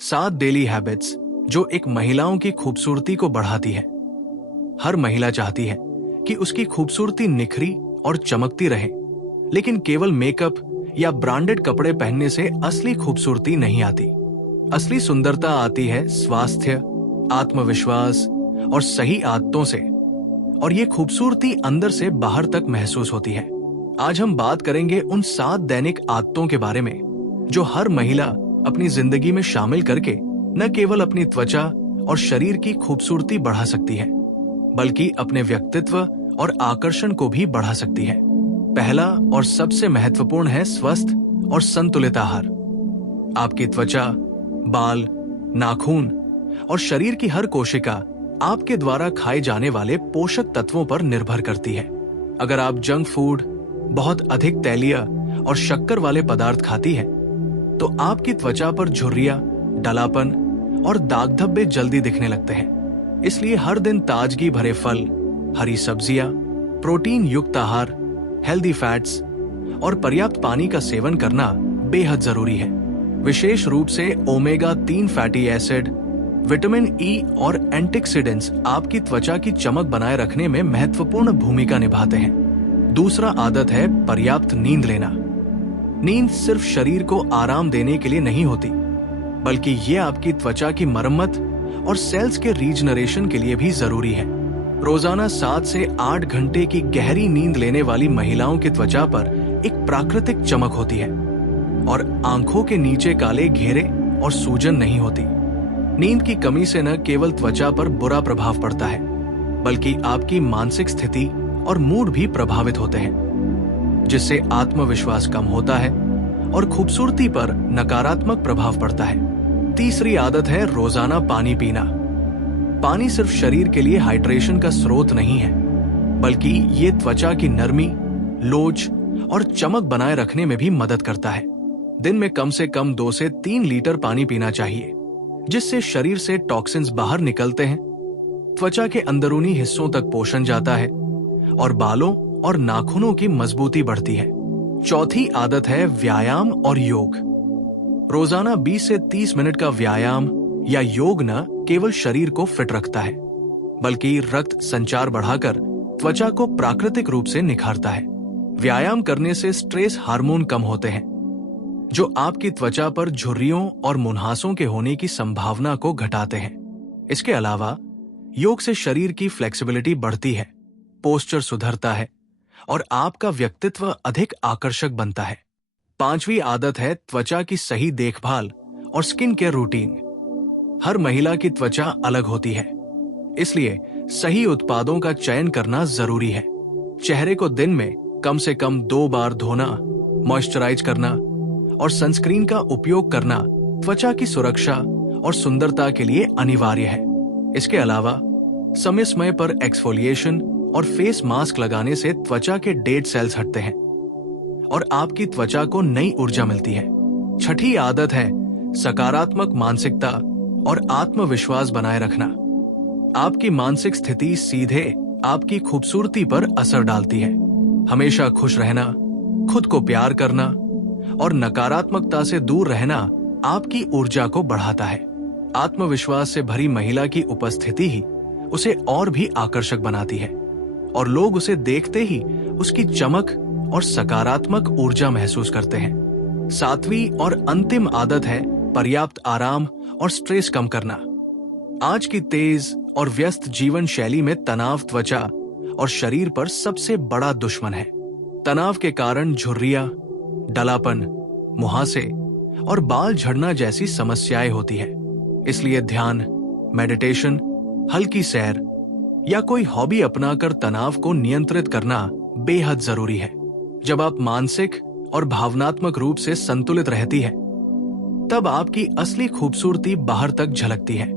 7 daily habits जो एक महिलाओं की खूबसूरती को बढ़ाती है। हर महिला चाहती है कि उसकी खूबसूरती निखरी और चमकती रहे, लेकिन केवल मेकअप या ब्रांडेड कपड़े पहनने से असली खूबसूरती नहीं आती। असली सुंदरता आती है स्वास्थ्य, आत्मविश्वास और सही आदतों से, और ये खूबसूरती अंदर से बाहर तक महसूस होती है। आज हम बात करेंगे उन 7 दैनिक आदतों के बारे में जो हर महिला अपनी जिंदगी में शामिल करके न केवल अपनी त्वचा और शरीर की खूबसूरती बढ़ा सकती है, बल्कि अपने व्यक्तित्व और आकर्षण को भी बढ़ा सकती है। पहला और सबसे महत्वपूर्ण है स्वस्थ और संतुलित आहार। आपकी त्वचा, बाल, नाखून और शरीर की हर कोशिका आपके द्वारा खाए जाने वाले पोषक तत्वों पर निर्भर करती है। अगर आप जंक फूड, बहुत अधिक तैलीय और शक्कर वाले पदार्थ खाती हैं, तो आपकी त्वचा पर झुर्रियां, डलापन और दाग धब्बे जल्दी दिखने लगते हैं। इसलिए हर दिन ताजगी भरे फल, हरी सब्जियां, प्रोटीन युक्त आहार, हेल्दी फैट्स और पर्याप्त पानी का सेवन करना बेहद जरूरी है। विशेष रूप से omega 3 fatty acid, vitamin E और एंटीऑक्सीडेंट्स आपकी त्वचा की चमक बनाए रखने में महत्वपूर्ण भूमिका निभाते हैं। दूसरा आदत है पर्याप्त नींद लेना। नींद सिर्फ शरीर को आराम देने के लिए नहीं होती, बल्कि ये आपकी त्वचा की मरम्मत और सेल्स के रीजनरेशन के लिए भी जरूरी है। रोजाना 7 से 8 घंटे की गहरी नींद लेने वाली महिलाओं की त्वचा पर एक प्राकृतिक चमक होती है और आंखों के नीचे काले घेरे और सूजन नहीं होती। नींद की कमी से न केवल त्वचा पर बुरा प्रभाव पड़ता है, बल्कि आपकी मानसिक स्थिति और मूड भी प्रभावित होते हैं, जिससे आत्मविश्वास कम होता है और खूबसूरती पर नकारात्मक प्रभाव पड़ता है। तीसरी आदत है रोजाना पानी पीना। पानी सिर्फ शरीर के लिए हाइड्रेशन का स्रोत नहीं है, बल्कि ये त्वचा की नरमी, लोच और चमक बनाए रखने में भी मदद करता है। दिन में कम से कम 2 से 3 लीटर पानी पीना चाहिए, जिससे शरीर से टॉक्सिन्स बाहर निकलते हैं, त्वचा के अंदरूनी हिस्सों तक पोषण जाता है और बालों और नाखूनों की मजबूती बढ़ती है। चौथी आदत है व्यायाम और योग। रोजाना 20 से 30 मिनट का व्यायाम या योग न केवल शरीर को फिट रखता है, बल्कि रक्त संचार बढ़ाकर त्वचा को प्राकृतिक रूप से निखारता है। व्यायाम करने से स्ट्रेस हार्मोन कम होते हैं, जो आपकी त्वचा पर झुर्रियों और मुंहासों के होने की संभावना को घटाते हैं। इसके अलावा योग से शरीर की फ्लेक्सिबिलिटी बढ़ती है, पोस्चर सुधरता है और आपका व्यक्तित्व अधिक आकर्षक बनता है। 5वीं आदत है त्वचा की सही देखभाल और स्किन केयर रूटीन। हर महिला की त्वचा अलग होती है, इसलिए सही उत्पादों का चयन करना जरूरी है। चेहरे को दिन में कम से कम 2 बार धोना, मॉइस्चराइज करना और सनस्क्रीन का उपयोग करना त्वचा की सुरक्षा और सुंदरता के लिए अनिवार्य है। इसके अलावा समय समय पर एक्सफोलिएशन और फेस मास्क लगाने से त्वचा के डेड सेल्स हटते हैं और आपकी त्वचा को नई ऊर्जा मिलती है। 6ठी आदत है सकारात्मक मानसिकता और आत्मविश्वास बनाए रखना। आपकी मानसिक स्थिति सीधे आपकी खूबसूरती पर असर डालती है। हमेशा खुश रहना, खुद को प्यार करना और नकारात्मकता से दूर रहना आपकी ऊर्जा को बढ़ाता है। आत्मविश्वास से भरी महिला की उपस्थिति ही उसे और भी आकर्षक बनाती है और लोग उसे देखते ही उसकी चमक और सकारात्मक ऊर्जा महसूस करते हैं। 7वीं और अंतिम आदत है पर्याप्त आराम और स्ट्रेस कम करना। आज की तेज और व्यस्त जीवन शैली में तनाव त्वचा और शरीर पर सबसे बड़ा दुश्मन है। तनाव के कारण झुर्रियां, डलापन, मुहासे और बाल झड़ना जैसी समस्याएं होती है। इसलिए ध्यान, मेडिटेशन, हल्की सैर या कोई हॉबी अपनाकर तनाव को नियंत्रित करना बेहद जरूरी है। जब आप मानसिक और भावनात्मक रूप से संतुलित रहती है, तब आपकी असली खूबसूरती बाहर तक झलकती है।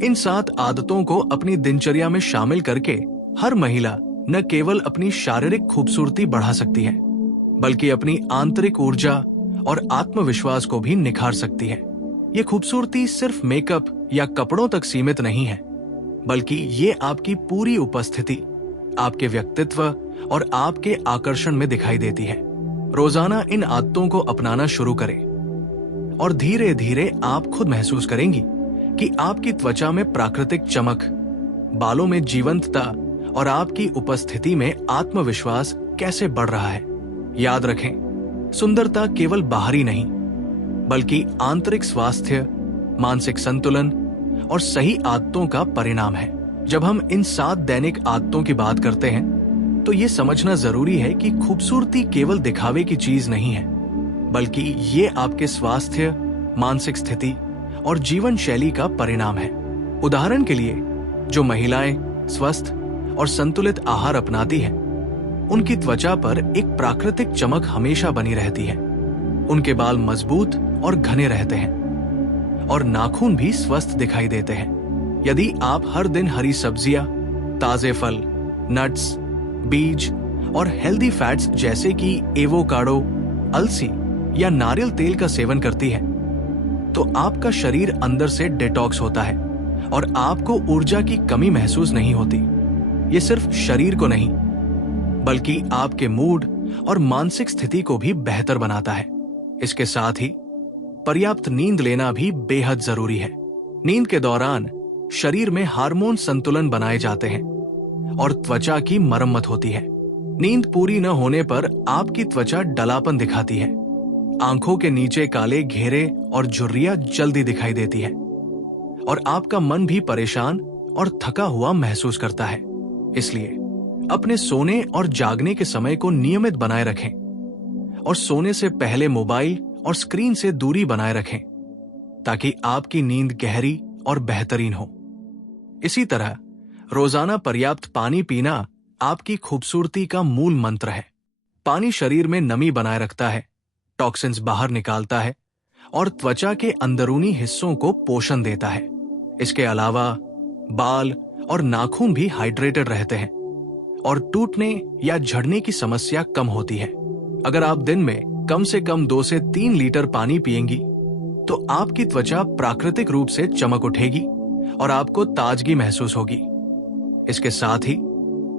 इन 7 आदतों को अपनी दिनचर्या में शामिल करके हर महिला न केवल अपनी शारीरिक खूबसूरती बढ़ा सकती है, बल्कि अपनी आंतरिक ऊर्जा और आत्मविश्वास को भी निखार सकती है। ये खूबसूरती सिर्फ मेकअप या कपड़ों तक सीमित नहीं है, बल्कि ये आपकी पूरी उपस्थिति, आपके व्यक्तित्व और आपके आकर्षण में दिखाई देती है। रोजाना इन आदतों को अपनाना शुरू करें और धीरे धीरे आप खुद महसूस करेंगी कि आपकी त्वचा में प्राकृतिक चमक, बालों में जीवंतता और आपकी उपस्थिति में आत्मविश्वास कैसे बढ़ रहा है। याद रखें, सुंदरता केवल बाहरी नहीं, बल्कि आंतरिक स्वास्थ्य, मानसिक संतुलन और सही आदतों का परिणाम है। जब हम इन 7 दैनिक आदतों की बात करते हैं, तो ये समझना जरूरी है कि खूबसूरती केवल दिखावे की चीज नहीं है, बल्कि ये आपके स्वास्थ्य, मानसिक स्थिति और जीवन शैली का परिणाम है। उदाहरण के लिए, जो महिलाएं स्वस्थ और संतुलित आहार अपनाती हैं, उनकी त्वचा पर एक प्राकृतिक चमक हमेशा बनी रहती है। उनके बाल मजबूत और घने रहते हैं और नाखून भी स्वस्थ दिखाई देते हैं। यदि आप हर दिन हरी सब्जियां, ताजे फल, नट्स, बीज और हेल्दी फैट्स जैसे कि एवोकाडो, अलसी या नारियल तेल का सेवन करती है, तो आपका शरीर अंदर से डिटॉक्स होता है और आपको ऊर्जा की कमी महसूस नहीं होती। ये सिर्फ शरीर को नहीं, बल्कि आपके मूड और मानसिक स्थिति को भी बेहतर बनाता है। इसके साथ ही पर्याप्त नींद लेना भी बेहद जरूरी है। नींद के दौरान शरीर में हार्मोन संतुलन बनाए जाते हैं और त्वचा की मरम्मत होती है। नींद पूरी न होने पर आपकी त्वचा डलापन दिखाती है, आंखों के नीचे काले घेरे और झुर्रियां जल्दी दिखाई देती है और आपका मन भी परेशान और थका हुआ महसूस करता है। इसलिए अपने सोने और जागने के समय को नियमित बनाए रखें और सोने से पहले मोबाइल और स्क्रीन से दूरी बनाए रखें, ताकि आपकी नींद गहरी और बेहतरीन हो। इसी तरह रोजाना पर्याप्त पानी पीना आपकी खूबसूरती का मूल मंत्र है। पानी शरीर में नमी बनाए रखता है, टॉक्सिन्स बाहर निकालता है और त्वचा के अंदरूनी हिस्सों को पोषण देता है। इसके अलावा बाल और नाखून भी हाइड्रेटेड रहते हैं और टूटने या झड़ने की समस्या कम होती है। अगर आप दिन में कम से कम 2 से 3 लीटर पानी पिएंगी, तो आपकी त्वचा प्राकृतिक रूप से चमक उठेगी और आपको ताजगी महसूस होगी। इसके साथ ही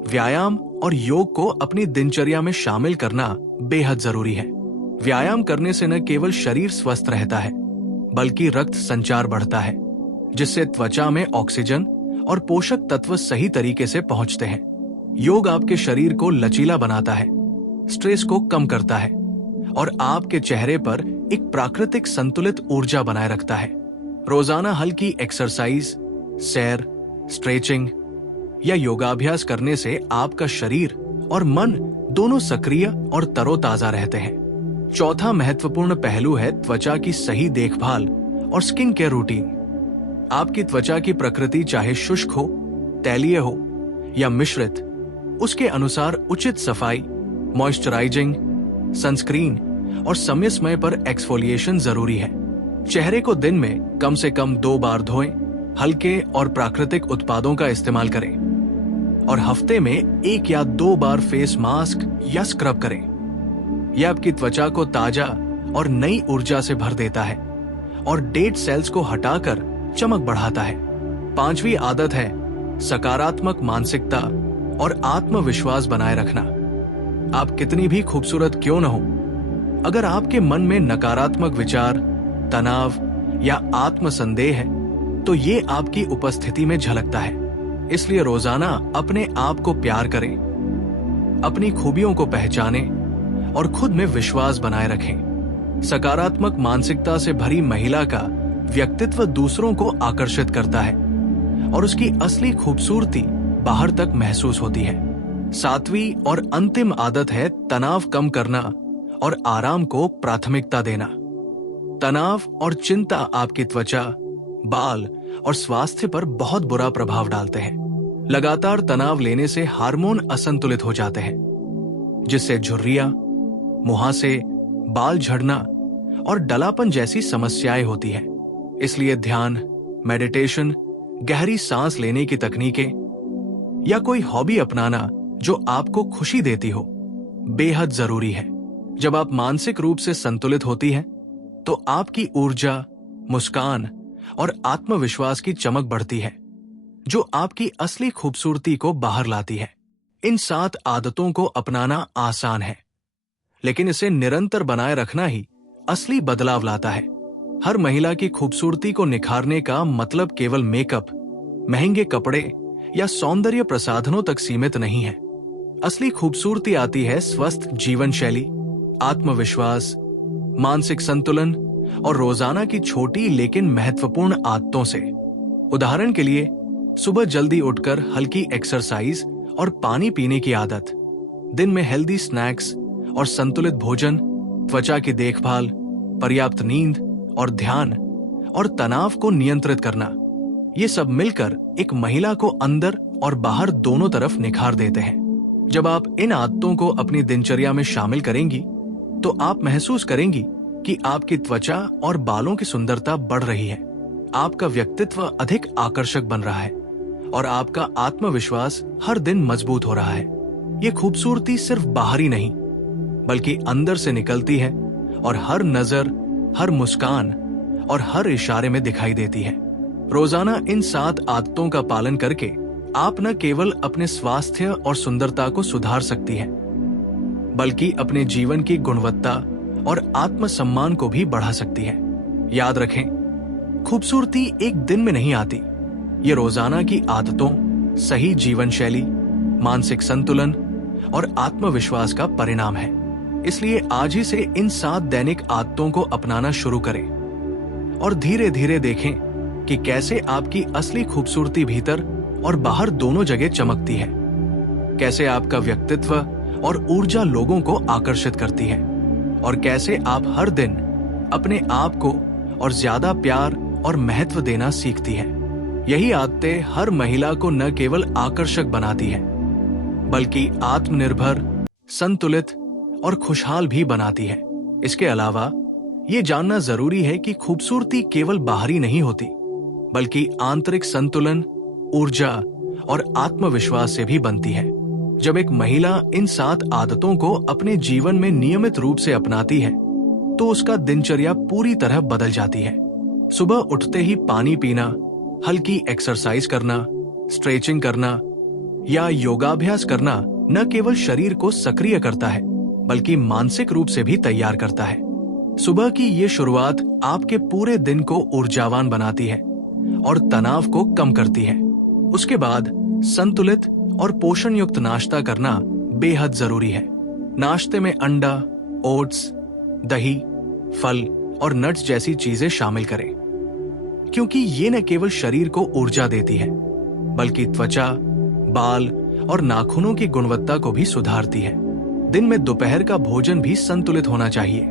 व्यायाम और योग को अपनी दिनचर्या में शामिल करना बेहद जरूरी है। व्यायाम करने से न केवल शरीर स्वस्थ रहता है, बल्कि रक्त संचार बढ़ता है, जिससे त्वचा में ऑक्सीजन और पोषक तत्व सही तरीके से पहुंचते हैं। योग आपके शरीर को लचीला बनाता है, स्ट्रेस को कम करता है और आपके चेहरे पर एक प्राकृतिक संतुलित ऊर्जा बनाए रखता है। रोजाना हल्की एक्सरसाइज, सैर, स्ट्रेचिंग या योगाभ्यास करने से आपका शरीर और मन दोनों सक्रिय और तरोताजा रहते हैं। चौथा महत्वपूर्ण पहलू है त्वचा की सही देखभाल और स्किन केयर रूटीन। आपकी त्वचा की प्रकृति चाहे शुष्क हो, तैलीय हो या मिश्रित, उसके अनुसार उचित सफाई, मॉइस्चराइजिंग, सनस्क्रीन और समय समय पर एक्सफोलिएशन जरूरी है। चेहरे को दिन में कम से कम 2 बार धोएं, हल्के और प्राकृतिक उत्पादों का इस्तेमाल करें और हफ्ते में 1 या 2 बार फेस मास्क या स्क्रब करें। यह आपकी त्वचा को ताजा और नई ऊर्जा से भर देता है और डेड सेल्स को हटाकर चमक बढ़ाता है। 5वीं आदत है सकारात्मक मानसिकता और आत्मविश्वास बनाए रखना। आप कितनी भी खूबसूरत क्यों न हो, अगर आपके मन में नकारात्मक विचार, तनाव या आत्मसंदेह है, तो ये आपकी उपस्थिति में झलकता है। इसलिए रोजाना अपने आप को प्यार करें, अपनी खूबियों को पहचानें और खुद में विश्वास बनाए रखें। सकारात्मक मानसिकता से भरी महिला का व्यक्तित्व दूसरों को आकर्षित करता है और उसकी असली खूबसूरती बाहर तक महसूस होती है। 7वीं और अंतिम आदत है तनाव कम करना और आराम को प्राथमिकता देना। तनाव और चिंता आपकी त्वचा, बाल और स्वास्थ्य पर बहुत बुरा प्रभाव डालते हैं। लगातार तनाव लेने से हार्मोन असंतुलित हो जाते हैं, जिससे झुर्रियां, मुहासे, बाल झड़ना और डलापन जैसी समस्याएं होती हैं। इसलिए ध्यान, मेडिटेशन, गहरी सांस लेने की तकनीकें या कोई हॉबी अपनाना जो आपको खुशी देती हो, बेहद जरूरी है। जब आप मानसिक रूप से संतुलित होती हैं, तो आपकी ऊर्जा, मुस्कान और आत्मविश्वास की चमक बढ़ती है, जो आपकी असली खूबसूरती को बाहर लाती है। इन 7 आदतों को अपनाना आसान है, लेकिन इसे निरंतर बनाए रखना ही असली बदलाव लाता है। हर महिला की खूबसूरती को निखारने का मतलब केवल मेकअप, महंगे कपड़े या सौंदर्य प्रसाधनों तक सीमित नहीं है। असली खूबसूरती आती है स्वस्थ जीवन शैली, आत्मविश्वास, मानसिक संतुलन और रोजाना की छोटी लेकिन महत्वपूर्ण आदतों से। उदाहरण के लिए, सुबह जल्दी उठकर हल्की एक्सरसाइज और पानी पीने की आदत, दिन में हेल्दी स्नैक्स और संतुलित भोजन, त्वचा की देखभाल, पर्याप्त नींद और ध्यान और तनाव को नियंत्रित करना, ये सब मिलकर एक महिला को अंदर और बाहर दोनों तरफ निखार देते हैं। जब आप इन आदतों को अपनी दिनचर्या में शामिल करेंगी तो आप महसूस करेंगी कि आपकी त्वचा और बालों की सुंदरता बढ़ रही है, आपका व्यक्तित्व अधिक आकर्षक बन रहा है और आपका आत्मविश्वास हर दिन मजबूत हो रहा है। ये खूबसूरती सिर्फ बाहरी नहीं बल्कि अंदर से निकलती है और हर नजर, हर मुस्कान और हर इशारे में दिखाई देती है। रोजाना इन 7 आदतों का पालन करके आप न केवल अपने स्वास्थ्य और सुंदरता को सुधार सकती हैं, बल्कि अपने जीवन की गुणवत्ता और आत्मसम्मान को भी बढ़ा सकती है। याद रखें, खूबसूरती एक दिन में नहीं आती, ये रोजाना की आदतों, सही जीवन शैली, मानसिक संतुलन और आत्मविश्वास का परिणाम है। इसलिए आज ही से इन 7 दैनिक आदतों को अपनाना शुरू करें और धीरे धीरे देखें कि कैसे आपकी असली खूबसूरती भीतर और बाहर दोनों जगह चमकती है, कैसे आपका व्यक्तित्व और ऊर्जा लोगों को आकर्षित करती है और कैसे आप हर दिन अपने आप को और ज्यादा प्यार और महत्व देना सीखती है। यही आदतें हर महिला को न केवल आकर्षक बनाती है बल्कि आत्मनिर्भर, संतुलित और खुशहाल भी बनाती है। इसके अलावा ये जानना जरूरी है कि खूबसूरती केवल बाहरी नहीं होती बल्कि आंतरिक संतुलन, ऊर्जा और आत्मविश्वास से भी बनती है। जब एक महिला इन 7 आदतों को अपने जीवन में नियमित रूप से अपनाती है तो उसका दिनचर्या पूरी तरह बदल जाती है। सुबह उठते ही पानी पीना, हल्की एक्सरसाइज करना, स्ट्रेचिंग करना या योगाभ्यास करना न केवल शरीर को सक्रिय करता है बल्कि मानसिक रूप से भी तैयार करता है। सुबह की ये शुरुआत आपके पूरे दिन को ऊर्जावान बनाती है और तनाव को कम करती है। उसके बाद संतुलित और पोषण युक्त नाश्ता करना बेहद जरूरी है। नाश्ते में अंडा, ओट्स, दही, फल और नट्स जैसी चीजें शामिल करें, क्योंकि ये न केवल शरीर को ऊर्जा देती है बल्कि त्वचा, बाल और नाखूनों की गुणवत्ता को भी सुधारती है। दिन में दोपहर का भोजन भी संतुलित होना चाहिए,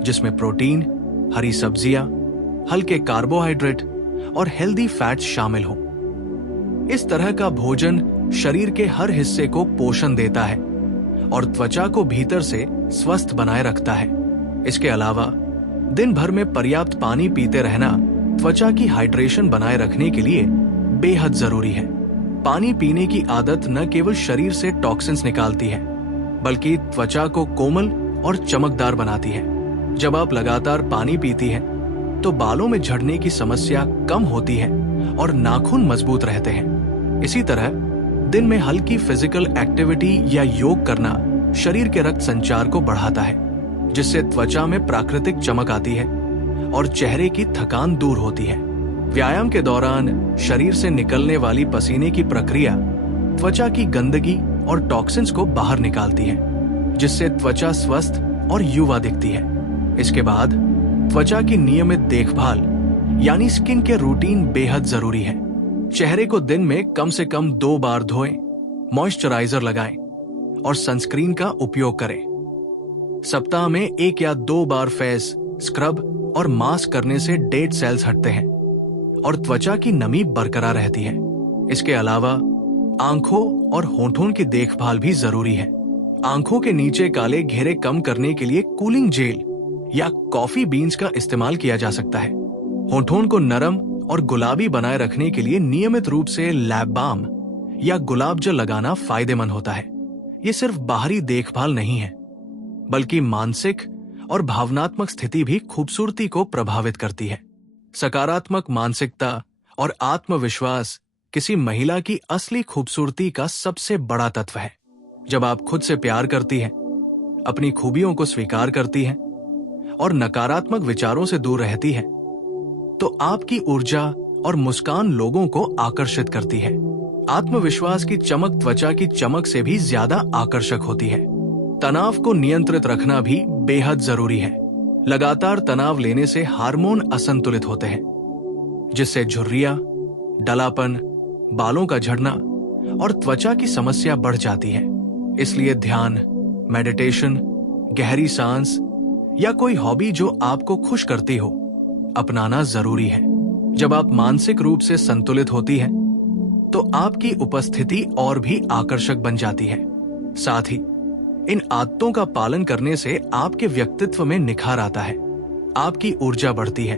जिसमें प्रोटीन, हरी सब्जियां, हल्के कार्बोहाइड्रेट और हेल्दी फैट्स शामिल हों। इस तरह का भोजन शरीर के हर हिस्से को पोषण देता है और त्वचा को भीतर से स्वस्थ बनाए रखता है। इसके अलावा दिन भर में पर्याप्त पानी पीते रहना त्वचा की हाइड्रेशन बनाए रखने के लिए बेहद जरूरी है। पानी पीने की आदत न केवल शरीर से टॉक्सिन्स निकालती है बल्कि त्वचा को कोमल और चमकदार बनाती है। जब आप लगातार पानी पीती हैं तो बालों में झड़ने की समस्या कम होती है और नाखून मजबूत रहते हैं। इसी तरह दिन में हल्की फिजिकल एक्टिविटी या योग करना शरीर के रक्त संचार को बढ़ाता है, जिससे त्वचा में प्राकृतिक चमक आती है और चेहरे की थकान दूर होती है। व्यायाम के दौरान शरीर से निकलने वाली पसीने की प्रक्रिया त्वचा की गंदगी और टॉक्सिन्स को बाहर निकालती है, जिससे त्वचा स्वस्थ और युवा दिखती है। इसके बाद त्वचा की नियमित देखभाल यानी स्किन केयर रूटीन बेहद जरूरी है। चेहरे को दिन में कम से कम 2 बार धोएं, मॉइस्चराइजर लगाएं और सनस्क्रीन का उपयोग करें। सप्ताह में 1 या 2 बार फेस स्क्रब और मास्क करने से डेड सेल्स हटते हैं और त्वचा की नमी बरकरार रहती है। इसके अलावा आंखों और होंठों की देखभाल भी जरूरी है। आंखों के नीचे काले घेरे कम करने के लिए कूलिंग जेल या कॉफी बीन्स का इस्तेमाल किया जा सकता है। होंठों को नरम और गुलाबी बनाए रखने के लिए नियमित रूप से लैब बाम या गुलाब जल लगाना फायदेमंद होता है। ये सिर्फ बाहरी देखभाल नहीं है बल्कि मानसिक और भावनात्मक स्थिति भी खूबसूरती को प्रभावित करती है। सकारात्मक मानसिकता और आत्मविश्वास किसी महिला की असली खूबसूरती का सबसे बड़ा तत्व है। जब आप खुद से प्यार करती हैं, अपनी खूबियों को स्वीकार करती हैं और नकारात्मक विचारों से दूर रहती हैं, तो आपकी ऊर्जा और मुस्कान लोगों को आकर्षित करती है। आत्मविश्वास की चमक त्वचा की चमक से भी ज्यादा आकर्षक होती है। तनाव को नियंत्रित रखना भी बेहद जरूरी है। लगातार तनाव लेने से हार्मोन असंतुलित होते हैं, जिससे झुर्रियां, डलापन, बालों का झड़ना और त्वचा की समस्या बढ़ जाती है। इसलिए ध्यान, मेडिटेशन, गहरी सांस या कोई हॉबी जो आपको खुश करती हो, अपनाना जरूरी है। जब आप मानसिक रूप से संतुलित होती हैं, तो आपकी उपस्थिति और भी आकर्षक बन जाती है। साथ ही इन आदतों का पालन करने से आपके व्यक्तित्व में निखार आता है, आपकी ऊर्जा बढ़ती है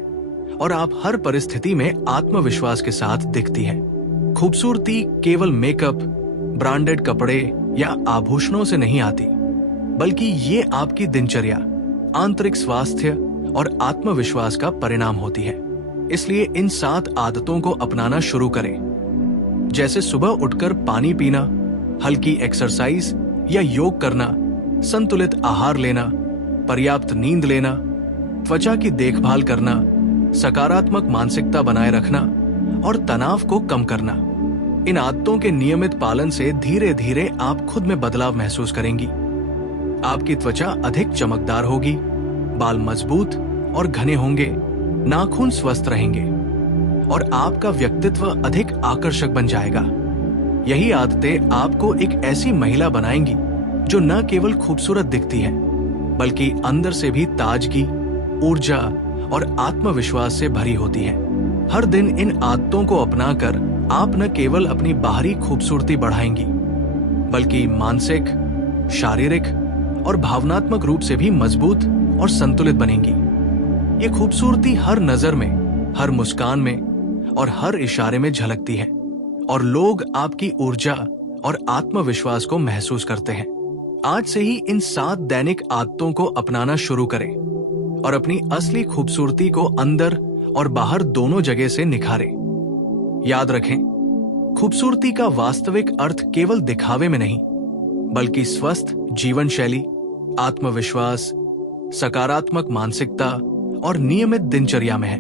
और आप हर परिस्थिति में आत्मविश्वास के साथ दिखती है। खूबसूरती केवल मेकअप, ब्रांडेड कपड़े या आभूषणों से नहीं आती, बल्कि ये आपकी दिनचर्या, आंतरिक स्वास्थ्य और आत्मविश्वास का परिणाम होती है। इसलिए इन 7 आदतों को अपनाना शुरू करें, जैसे सुबह उठकर पानी पीना, हल्की एक्सरसाइज या योग करना, संतुलित आहार लेना, पर्याप्त नींद लेना, त्वचा की देखभाल करना, सकारात्मक मानसिकता बनाए रखना और तनाव को कम करना। इन आदतों के नियमित पालन से धीरे धीरे आप खुद में बदलाव महसूस करेंगी। आपकी त्वचा अधिक चमकदार होगी, बाल मजबूत और घने होंगे, नाखून स्वस्थ रहेंगे और आपका व्यक्तित्व अधिक आकर्षक बन जाएगा। यही आदतें आपको एक ऐसी महिला बनाएंगी जो न केवल खूबसूरत दिखती है, बल्कि अंदर से भी ताजगी, ऊर्जा और आत्मविश्वास से भरी होती है। हर दिन इन आदतों को अपनाकर आप न केवल अपनी बाहरी खूबसूरती बढ़ाएंगी, बल्कि मानसिक, शारीरिक और भावनात्मक रूप से भी मजबूत और संतुलित बनेंगी। ये खूबसूरती हर नजर में, हर मुस्कान में और हर इशारे में झलकती है और लोग आपकी ऊर्जा और आत्मविश्वास को महसूस करते हैं। आज से ही इन 7 दैनिक आदतों को अपनाना शुरू करें और अपनी असली खूबसूरती को अंदर और बाहर दोनों जगह से निखारें। याद रखें, खूबसूरती का वास्तविक अर्थ केवल दिखावे में नहीं, बल्कि स्वस्थ जीवन शैली, आत्मविश्वास, सकारात्मक मानसिकता और नियमित दिनचर्या में है।